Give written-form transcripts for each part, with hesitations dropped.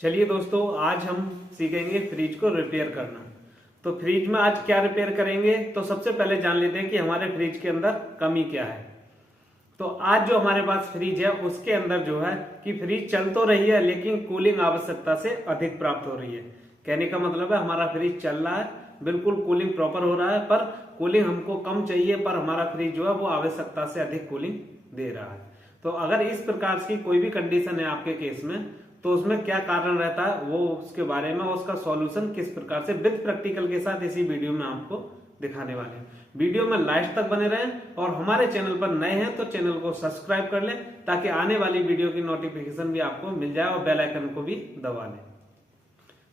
चलिए दोस्तों, आज हम सीखेंगे फ्रिज को रिपेयर करना। तो फ्रिज में आज क्या रिपेयर करेंगे, तो सबसे पहले जान लेते हैं कि हमारे फ्रिज के अंदर कमी क्या है। तो आज जो हमारे पास फ्रिज है उसके अंदर जो है कि फ्रिज चल तो रही है लेकिन कूलिंग आवश्यकता से अधिक प्राप्त हो रही है। कहने का मतलब है हमारा फ्रिज चल रहा है, बिल्कुल कूलिंग प्रॉपर हो रहा है, पर कूलिंग हमको कम चाहिए, पर हमारा फ्रिज जो है वो आवश्यकता से अधिक कूलिंग दे रहा है। तो अगर इस प्रकार की कोई भी कंडीशन है आपके केस में, तो उसमें क्या कारण रहता है वो उसके बारे में, उसका सॉल्यूशन किस प्रकार से विद प्रैक्टिकल के साथ इसी वीडियो में आपको दिखाने वाले हैं। वीडियो में लास्ट तक बने रहें और हमारे चैनल पर नए हैं तो चैनल को सब्सक्राइब कर लें ताकि आने वाली वीडियो की नोटिफिकेशन भी आपको मिल जाए और बेल आइकन को भी दबा लें।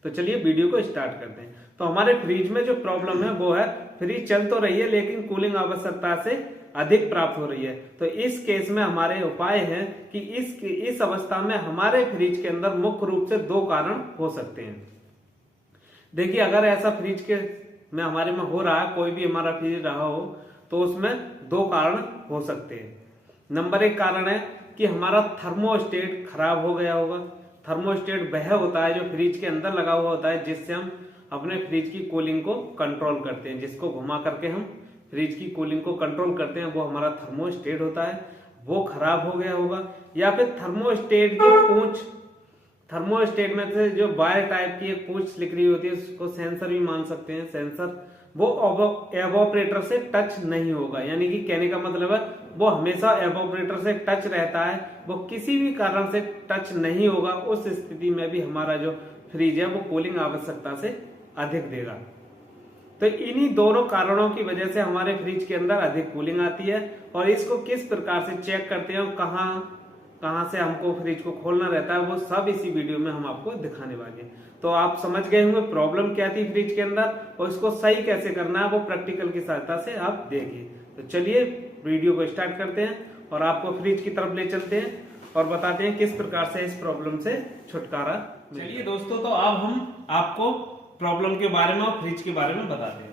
तो चलिए वीडियो को स्टार्ट करते हैं। तो हमारे फ्रिज में जो प्रॉब्लम है वो है फ्रिज चल तो रही है लेकिन कूलिंग आवश्यकता से अधिक प्राप्त हो रही है। तो इस केस में हमारे उपाय हैं कि इस अवस्था में हमारे फ्रिज के अंदर मुख्य रूप से दो कारण हो सकते हैं। देखिए, अगर ऐसा फ्रिज के में हमारे में हो रहा है, कोई भी हमारा फ्रिज रहा हो, तो उसमें दो कारण हो सकते हैं। नंबर एक कारण है कि हमारा थर्मोस्टेट खराब हो गया होगा। थर्मोस्टेट वह होता है जो फ्रिज के अंदर लगा हुआ होता है, जिससे हम अपने फ्रिज की कूलिंग को कंट्रोल करते हैं, जिसको घुमा करके हम फ्रिज की कूलिंग को कंट्रोल करते हैं, वो हमारा थर्मोस्टेट होता है, वो खराब हो गया होगा। या फिर थर्मोस्टेट की पूंछ, थर्मोस्टेट में से जो वायर टाइप की एक पूंछ निकली रही होती है, उसको सेंसर भी मान सकते हैं, सेंसर, वो एवोपरेटर से टच नहीं होगा। यानी कि कहने का मतलब है वो हमेशा एवोपरेटर से टच रहता है, वो किसी भी कारण से टच नहीं होगा। उस स्थिति में भी हमारा जो फ्रिज है वो कूलिंग आवश्यकता से अधिक देगा। तो इन्हीं दोनों कारणों की वजह से हमारे फ्रिज के अंदर अधिक कूलिंग आती है। और इसको किस प्रकार से चेक करते हैं, कहां से हमको फ्रिज को खोलना रहता है, वो सब इसी वीडियो में हम आपको दिखाने वाले हैं। तो आप समझ गए होंगे प्रॉब्लम क्या थी फ्रिज के अंदर और इसको सही कैसे करना है, वो प्रैक्टिकल की सहायता से आप देखिए। तो चलिए वीडियो को स्टार्ट करते हैं और आपको फ्रिज की तरफ ले चलते हैं और बताते हैं किस प्रकार से इस प्रॉब्लम से छुटकारा। चलिए दोस्तों, तो अब हम आपको प्रॉब्लम के बारे में और फ्रिज के बारे में बताते हैं।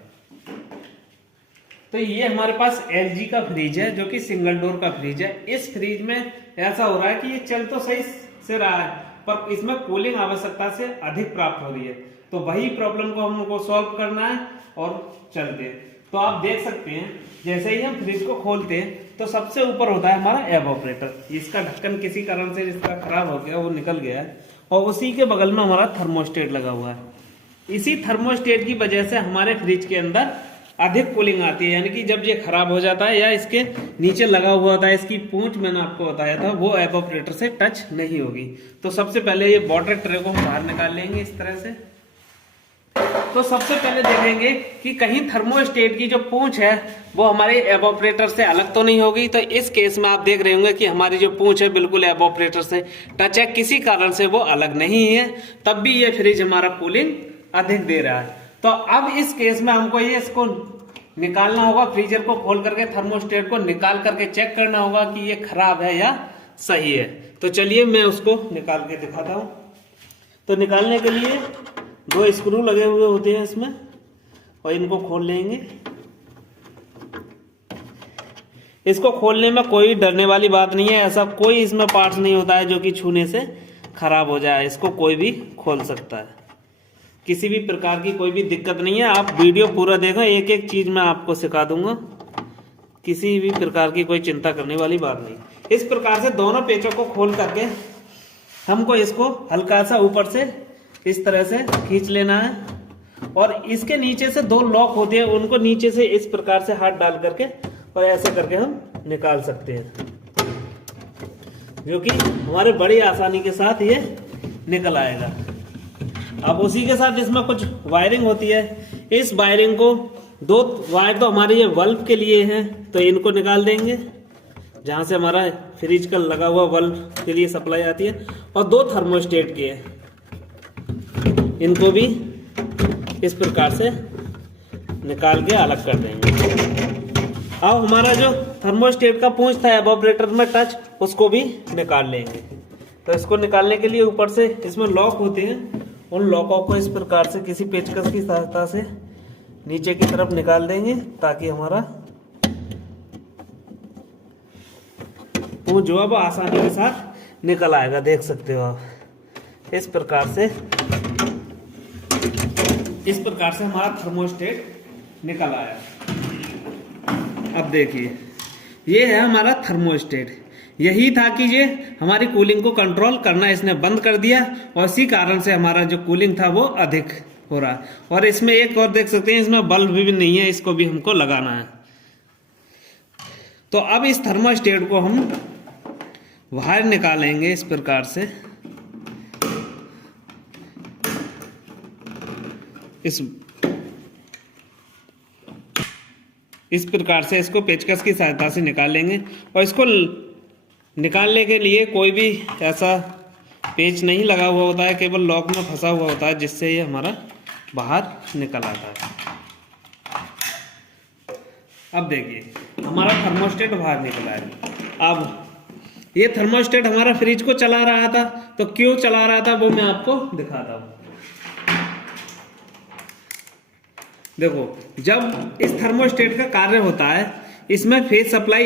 तो ये हमारे पास एलजी का फ्रिज है जो कि सिंगल डोर का फ्रिज है। इस फ्रिज में ऐसा हो रहा है कि ये चल तो सही से रहा है, पर इसमें कूलिंग आवश्यकता से अधिक प्राप्त हो रही है। तो वही प्रॉब्लम को हमको सॉल्व करना है और चलते हैं। तो आप देख सकते हैं, जैसे ही हम फ्रिज को खोलते हैं तो सबसे ऊपर होता है हमारा एवोपरेटर। इसका ढक्कन किसी कारण से इसका खराब हो गया, वो निकल गया है, और उसी के बगल में हमारा थर्मोस्टेट लगा हुआ है। इसी थर्मोस्टेट की वजह से हमारे फ्रिज के अंदर अधिक कूलिंग आती है। यानी कि जब ये खराब हो जाता है या इसके नीचे लगा हुआ होता है, इसकी पूंछ मैंने आपको बताया था, वो एवोपरेटर से टच नहीं होगी। तो सबसे पहले ये वाटर ट्रे को हम बाहर निकाल लेंगे इस तरह से। तो सबसे पहले देखेंगे कि कहीं थर्मोस्टेट की जो पूंछ है वो हमारे एवोपरेटर से अलग तो नहीं होगी। तो इस केस में आप देख रहे होंगे कि हमारी जो पूंछ है बिल्कुल एवोपरेटर से टच है, किसी कारण से वो अलग नहीं है, तब भी ये फ्रिज हमारा कूलिंग अधिक दे रहा है। तो अब इस केस में हमको ये इसको निकालना होगा, फ्रीजर को खोल करके थर्मोस्टेट को निकाल करके चेक करना होगा कि ये खराब है या सही है। तो चलिए मैं उसको निकाल के दिखाता हूं। तो निकालने के लिए दो स्क्रू लगे हुए होते हैं इसमें, और इनको खोल लेंगे। इसको खोलने में कोई डरने वाली बात नहीं है, ऐसा कोई इसमें पार्ट्स नहीं होता है जो कि छूने से खराब हो जाए। इसको कोई भी खोल सकता है, किसी भी प्रकार की कोई भी दिक्कत नहीं है। आप वीडियो पूरा देखें, एक एक चीज मैं आपको सिखा दूंगा, किसी भी प्रकार की कोई चिंता करने वाली बात नहीं। इस प्रकार से दोनों पेचों को खोल करके हमको इसको हल्का सा ऊपर से इस तरह से खींच लेना है, और इसके नीचे से दो लॉक होते हैं, उनको नीचे से इस प्रकार से हाथ डाल करके और ऐसे करके हम निकाल सकते हैं, जो कि हमारे बड़ी आसानी के साथ ये निकल आएगा। अब उसी के साथ इसमें कुछ वायरिंग होती है। इस वायरिंग को, दो वायर तो हमारे ये बल्ब के लिए हैं, तो इनको निकाल देंगे जहां से हमारा फ्रिज का लगा हुआ बल्ब के लिए सप्लाई आती है, और दो थर्मोस्टेट की है, इनको भी इस प्रकार से निकाल के अलग कर देंगे। अब हमारा जो थर्मोस्टेट का पूंछ था एवोपरेटर में टच, उसको भी निकाल लेंगे। तो इसको निकालने के लिए ऊपर से इसमें लॉक होते हैं, उन लॉकों को इस प्रकार से किसी पेचकस की सहायता से नीचे की तरफ निकाल देंगे, ताकि हमारा पूंछ जो है वो आसानी के साथ निकल आएगा। देख सकते हो आप, इस प्रकार से हमारा थर्मोस्टेट निकल आया। अब देखिए, ये है हमारा थर्मोस्टेट। यही था कि ये हमारी कूलिंग को कंट्रोल करना इसने बंद कर दिया और इसी कारण से हमारा जो कूलिंग था वो अधिक हो रहा है। और इसमें एक और देख सकते हैं, इसमें बल्ब भी नहीं है, इसको भी हमको लगाना है। तो अब इस थर्मोस्टेट को हम बाहर निकालेंगे इस प्रकार से। इस प्रकार से इसको पेचकस की सहायता से निकाल लेंगे। और इसको निकालने के लिए कोई भी ऐसा पेच नहीं लगा हुआ होता है, केवल लॉक में फंसा हुआ होता है, जिससे ये हमारा बाहर निकल आता है। अब देखिए हमारा थर्मोस्टेट बाहर निकला है। अब ये थर्मोस्टेट हमारा फ्रिज को चला रहा था, तो क्यों चला रहा था वो मैं आपको दिखाता हूँ। देखो, जब इस थर्मोस्टेट का कार्य होता है, इसमें फेज सप्लाई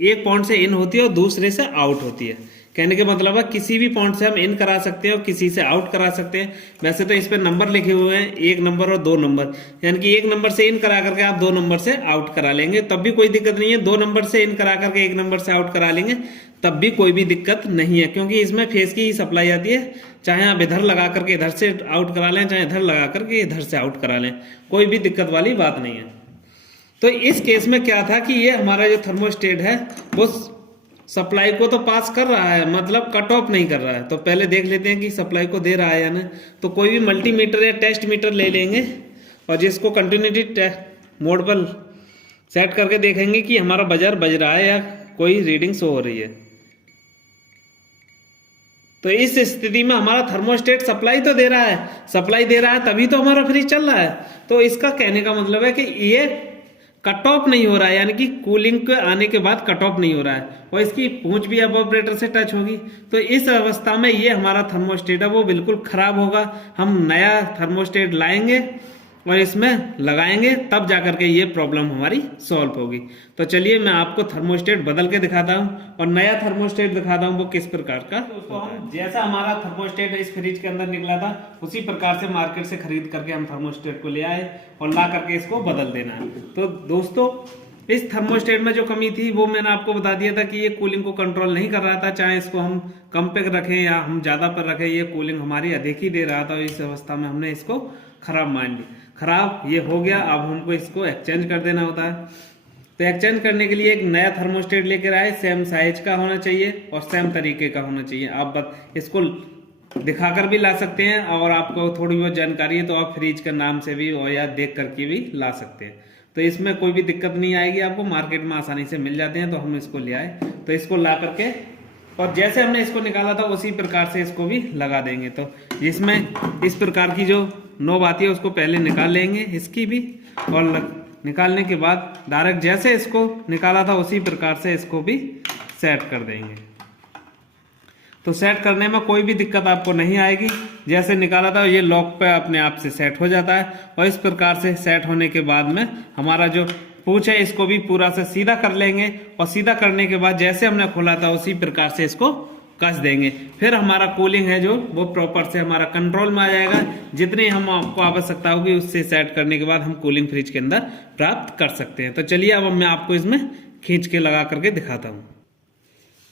एक पॉइंट से इन होती है और दूसरे से आउट होती है। कहने के मतलब है किसी भी पॉइंट से हम इन करा सकते हैं और किसी से आउट करा सकते हैं। वैसे तो इस पे नंबर लिखे हुए हैं, 1 नंबर और 2 नंबर, यानी कि 1 नंबर से इन करा करके आप 2 नंबर से आउट करा लेंगे, तब भी कोई दिक्कत नहीं है। 2 नंबर से इन करा करके 1 नंबर से आउट करा लेंगे, तब भी कोई भी दिक्कत नहीं है, क्योंकि इसमें फेज की ही सप्लाई आती है। चाहे आप इधर लगा करके इधर से आउट करा लें, चाहे इधर लगा करके इधर से आउट करा लें, कोई भी दिक्कत वाली बात नहीं है। तो इस केस में क्या था कि ये हमारा जो थर्मोस्टेट है वो सप्लाई को तो पास कर रहा है, मतलब कट ऑफ नहीं कर रहा है। तो पहले देख लेते हैं कि सप्लाई को दे रहा है या नहीं। तो कोई भी मल्टीमीटर या टेस्ट मीटर ले लेंगे और जिसको कंटिन्यूटी मोड पर सेट करके देखेंगे कि हमारा बजर बज रहा है या कोई रीडिंग शो हो रही है। तो इस स्थिति में हमारा थर्मोस्टेट सप्लाई तो दे रहा है, सप्लाई दे रहा है तभी तो हमारा फ्रिज चल रहा है। तो इसका कहने का मतलब है कि ये कट ऑफ नहीं हो रहा है, यानी कि कूलिंग के आने के बाद कट ऑफ नहीं हो रहा है और इसकी पूंछ भी एवापोरेटर से टच होगी। तो इस अवस्था में ये हमारा थर्मोस्टेट है वो बिल्कुल खराब होगा। हम नया थर्मोस्टेट लाएंगे और इसमें लगाएंगे, तब जाकर के ये प्रॉब्लम हमारी सॉल्व होगी। तो चलिए मैं आपको थर्मोस्टेट बदल के दिखाता हूँ और नया थर्मोस्टेट दिखाता हूँ वो किस प्रकार का। दोस्तों, हम जैसा हमारा थर्मोस्टेट इस फ्रिज के अंदर निकला था उसी प्रकार से मार्केट से खरीद करके हम थर्मोस्टेट को ले आए और ला करके इसको बदल देना है। तो दोस्तों, इस थर्मोस्टेट में जो कमी थी वो मैंने आपको बता दिया था कि ये कूलिंग को कंट्रोल नहीं कर रहा था। चाहे इसको हम कम पे रखें या हम ज्यादा पर रखें, ये कूलिंग हमारी अधिक ही दे रहा था। इस अवस्था में हमने इसको खराब मान लिया। खराब ये हो गया, अब हमको इसको एक्सचेंज कर देना होता है। तो एक्सचेंज करने के लिए एक नया थर्मोस्टेट लेकर आए, सेम साइज का होना चाहिए और सेम तरीके का होना चाहिए। आप इसको दिखाकर भी ला सकते हैं और आपको थोड़ी बहुत जानकारी है तो आप फ्रिज के नाम से भी और या देख करके भी ला सकते हैं। तो इसमें कोई भी दिक्कत नहीं आएगी, आपको मार्केट में आसानी से मिल जाते हैं। तो हम इसको ले आए, तो इसको ला करके और जैसे हमने इसको निकाला था उसी प्रकार से इसको भी लगा देंगे। तो इसमें इस प्रकार की जो नोब आती है उसको पहले निकाल लेंगे, इसकी भी, और निकालने के बाद डायरेक्ट जैसे इसको निकाला था उसी प्रकार से इसको भी सेट कर देंगे। तो सेट करने में कोई भी दिक्कत आपको नहीं आएगी। जैसे निकाला था ये लॉक पे अपने आप से सेट हो जाता है और इस प्रकार से सेट होने के बाद में हमारा जो पूंछ है इसको भी पूरा से सीधा कर लेंगे और सीधा करने के बाद जैसे हमने खोला था उसी प्रकार से इसको कस देंगे। फिर हमारा कूलिंग है जो वो प्रॉपर से हमारा कंट्रोल में आ जाएगा। जितनी हम आपको आवश्यकता होगी उससे सेट करने के बाद हम कूलिंग फ्रिज के अंदर प्राप्त कर सकते हैं। तो चलिए अब मैं आपको इसमें खींच के लगा करके दिखाता हूँ।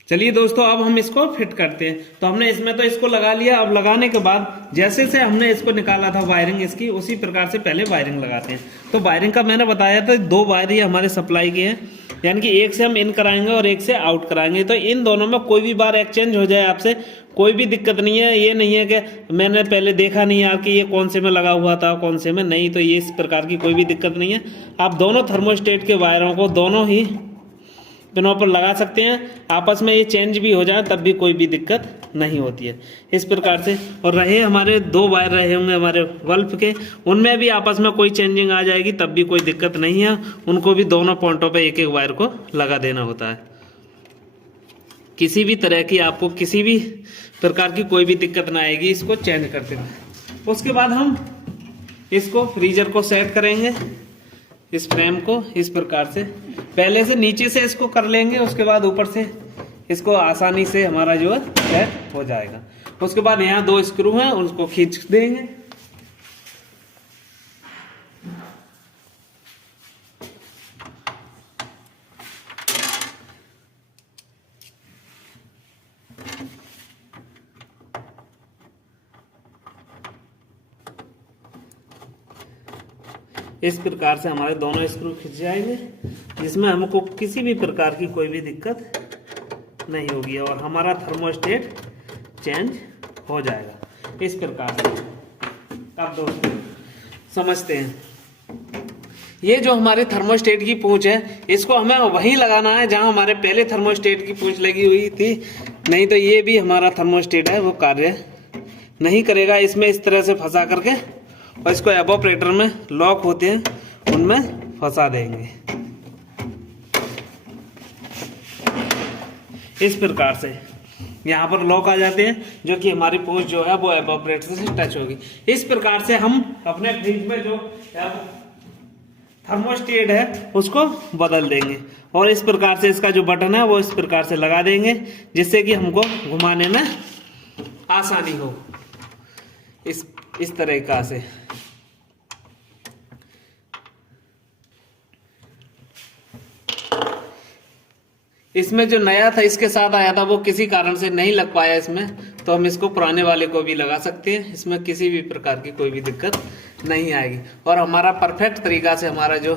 चलिए दोस्तों, अब हम इसको फिट करते हैं। तो हमने इसमें तो इसको लगा लिया। अब लगाने के बाद जैसे से हमने इसको निकाला था वायरिंग इसकी, उसी प्रकार से पहले वायरिंग लगाते हैं। तो वायरिंग का मैंने बताया था 2 वायर ही हमारे सप्लाई के हैं, यानी कि एक से हम इन कराएंगे और एक से आउट कराएंगे। तो इन दोनों में कोई भी बार एक्सचेंज हो जाए आपसे, कोई भी दिक्कत नहीं है। ये नहीं है कि मैंने पहले देखा नहीं यार कि ये कौन से में लगा हुआ था कौन से में नहीं, तो ये इस प्रकार की कोई भी दिक्कत नहीं है। आप दोनों थर्मोस्टेट के वायरों को दोनों ही पिनों पर लगा सकते हैं। आपस में ये चेंज भी हो जाए तब भी कोई भी दिक्कत नहीं होती है इस प्रकार से। और रहे हमारे 2 वायर रहे होंगे हमारे बल्ब के, उनमें भी आपस में कोई चेंजिंग आ जाएगी तब भी कोई दिक्कत नहीं है। उनको भी दोनों पॉइंटों पे एक एक वायर को लगा देना होता है। किसी भी तरह की आपको किसी भी प्रकार की कोई भी दिक्कत ना आएगी इसको चेंज करते हैं। उसके बाद हम इसको फ्रीजर को सेट करेंगे, इस फ्रेम को इस प्रकार से पहले से नीचे से इसको कर लेंगे, उसके बाद ऊपर से इसको आसानी से हमारा जो है सेट हो जाएगा। उसके बाद यहाँ 2 स्क्रू हैं, उसको खींच देंगे। इस प्रकार से हमारे दोनों स्क्रू खिंच जाएंगे, जिसमें हमको किसी भी प्रकार की कोई भी दिक्कत नहीं होगी और हमारा थर्मोस्टेट चेंज हो जाएगा इस प्रकार से। अब दोस्तों समझते हैं, ये जो हमारे थर्मोस्टेट की पूंछ है, इसको हमें वहीं लगाना है जहां हमारे पहले थर्मोस्टेट की पूंछ लगी हुई थी, नहीं तो ये भी हमारा थर्मोस्टेट है वो कार्य नहीं करेगा। इसमें इस तरह से फंसा करके और इसको एवोपरेटर में लॉक होते हैं उनमें फंसा देंगे इस प्रकार से। यहाँ पर लॉक आ जाते हैं, जो कि हमारी पूंछ जो है वो एवोपरेटर से टच होगी। इस प्रकार से हम अपने फ्रिज में जो थर्मोस्टेट है उसको बदल देंगे और इस प्रकार से इसका जो बटन है वो इस प्रकार से लगा देंगे, जिससे कि हमको घुमाने में आसानी हो इस तरीका से। इसमें जो नया था इसके साथ आया था वो किसी कारण से नहीं लग पाया इसमें, तो हम इसको पुराने वाले को भी लगा सकते हैं। इसमें किसी भी प्रकार की कोई भी दिक्कत नहीं आएगी और हमारा परफेक्ट तरीका से हमारा जो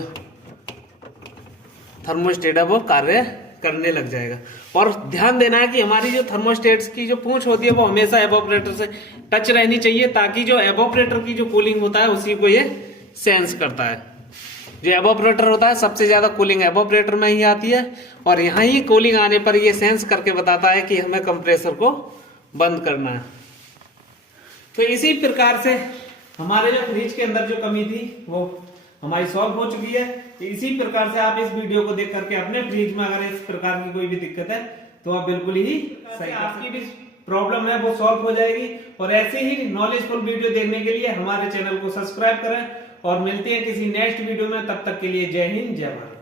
थर्मोस्टेट है वो कार्य करने लग जाएगा। और ध्यान देना है कि हमारी जो थर्मोस्टेट्स की जो पूंछ होती है वो हमेशा एवोपरेटर से टच रहनी चाहिए, ताकि जो एवोपरेटर की जो कूलिंग होता है उसी को ये सेंस करता है। जो एवोपरेटर होता है सबसे ज्यादा कूलिंग एवोपरेटर में ही आती है और यहाँ ही कूलिंग आने पर ये सेंस करके बताता है कि हमें कंप्रेसर को बंद करना है। तो इसी प्रकार से हमारे जो फ्रिज के अंदर जो कमी थी वो हमारी सॉल्व हो चुकी है। तो इसी प्रकार से आप इस वीडियो को देख करके अपने फ्रिज में अगर इस प्रकार की कोई भी दिक्कत है तो आप बिल्कुल ही सही, आपकी भी प्रॉब्लम है वो सॉल्व हो जाएगी। और ऐसे ही नॉलेजफुल वीडियो देखने के लिए हमारे चैनल को सब्सक्राइब करें और मिलते हैं किसी नेक्स्ट वीडियो में। तब तक के लिए जय हिंद, जय भारत।